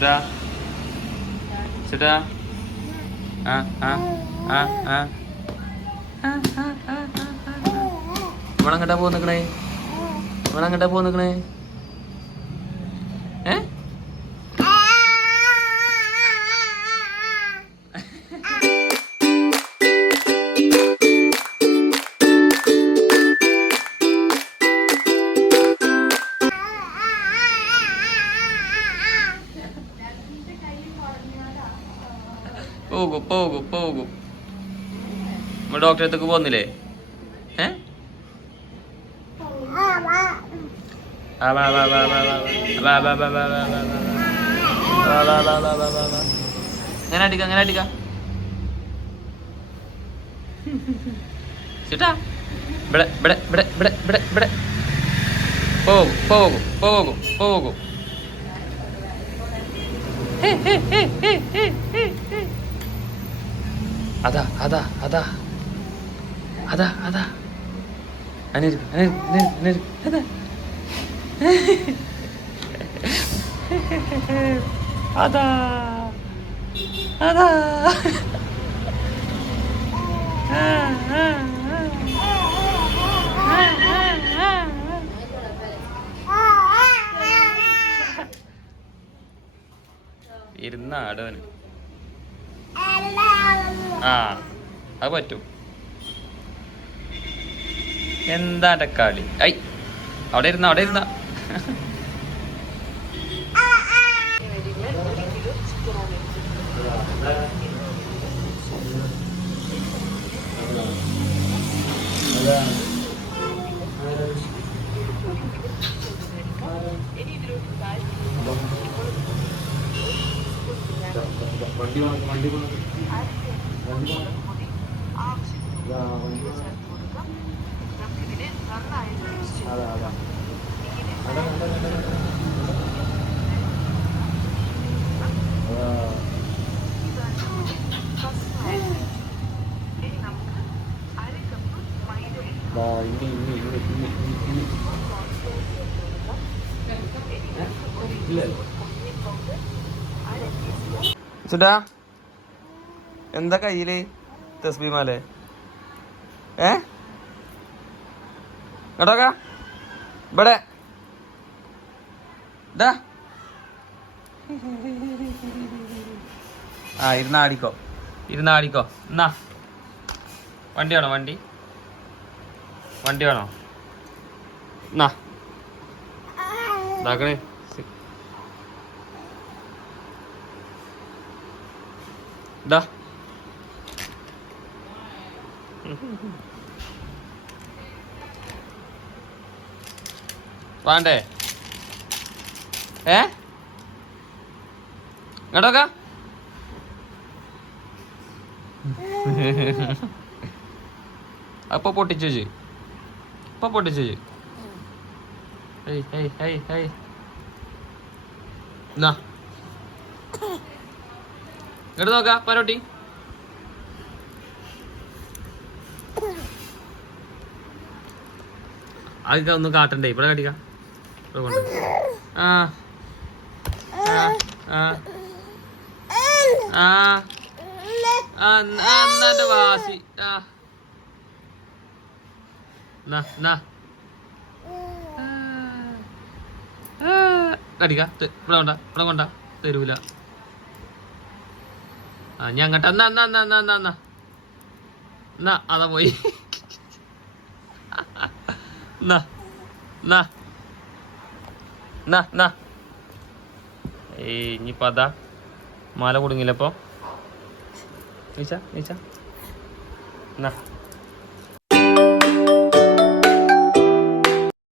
ചേട്ടാ ചേട്ടാ ആ ആ ആ ആ നമ്മളെങ്ങട്ടാ പോന്നിക്കണേ നമ്മളെങ്ങട്ടാ പോന്നിക്കണേ ഏ പോകും പോകും പോകും നമ്മൾ ഡോക്ടറെ അടുത്തേക്ക് പോകുന്നില്ലേ ഏ അങ്ങനെ അടിക്ക അങ്ങനെ അടിക്ക ചേട്ടാ ഇവിടെ ഇവിടെ ഇവിടെ ഇവിടെ ഇവിടെ ഇവിടെ പോകും പോകും പോകും പോകും അതാ അതാ അതാ അതാ അതാ അനിരുക്ക് അനിരുക്ക് അതാ അതാ അതാ ഇരുന്ന ആടവന് ആ അത് പറ്റും എന്താ കളി ഐ അവിടെ ഇരുന്ന അവിടെ ഇരുന്ന വണ്ടി വണ്ടി അതാ അതാ ചേട്ടാ എന്താ കയ്യില് തസ്ബീമാലേ കേട്ടോക്ക ഇവിടെ ആ ഇരുന്നാടിക്കോ ഇരുന്നാടിക്കോ എന്നാ വണ്ടി വേണോ വണ്ടി വണ്ടി വേണോ എന്നാ ഇതാക്കണേ ഇതാ വേണ്ടേ കേട്ടോക്ക അപ്പൊ പൊട്ടിച്ചു ഇപ്പൊ പൊട്ടിച്ചു എന്നാ ഇങ്ങോട്ട് നോക്ക പരോട്ടി അതൊക്കെ ഒന്നും കാട്ടണ്ടേ ഇവിടെ കടിക്ക ഇവിടെ കൊണ്ട് ആ ആ ആ എന്നെ വാസി കടിക്ക ഇവിടെ കൊണ്ട തരൂല ആ ഞാൻ അങ്ങോട്ട് എന്നാ അതാ പോയി ഇനിയിപ്പോ അതാ മാല കുടുങ്ങില്ലപ്പോ നീച്ച നീച്ച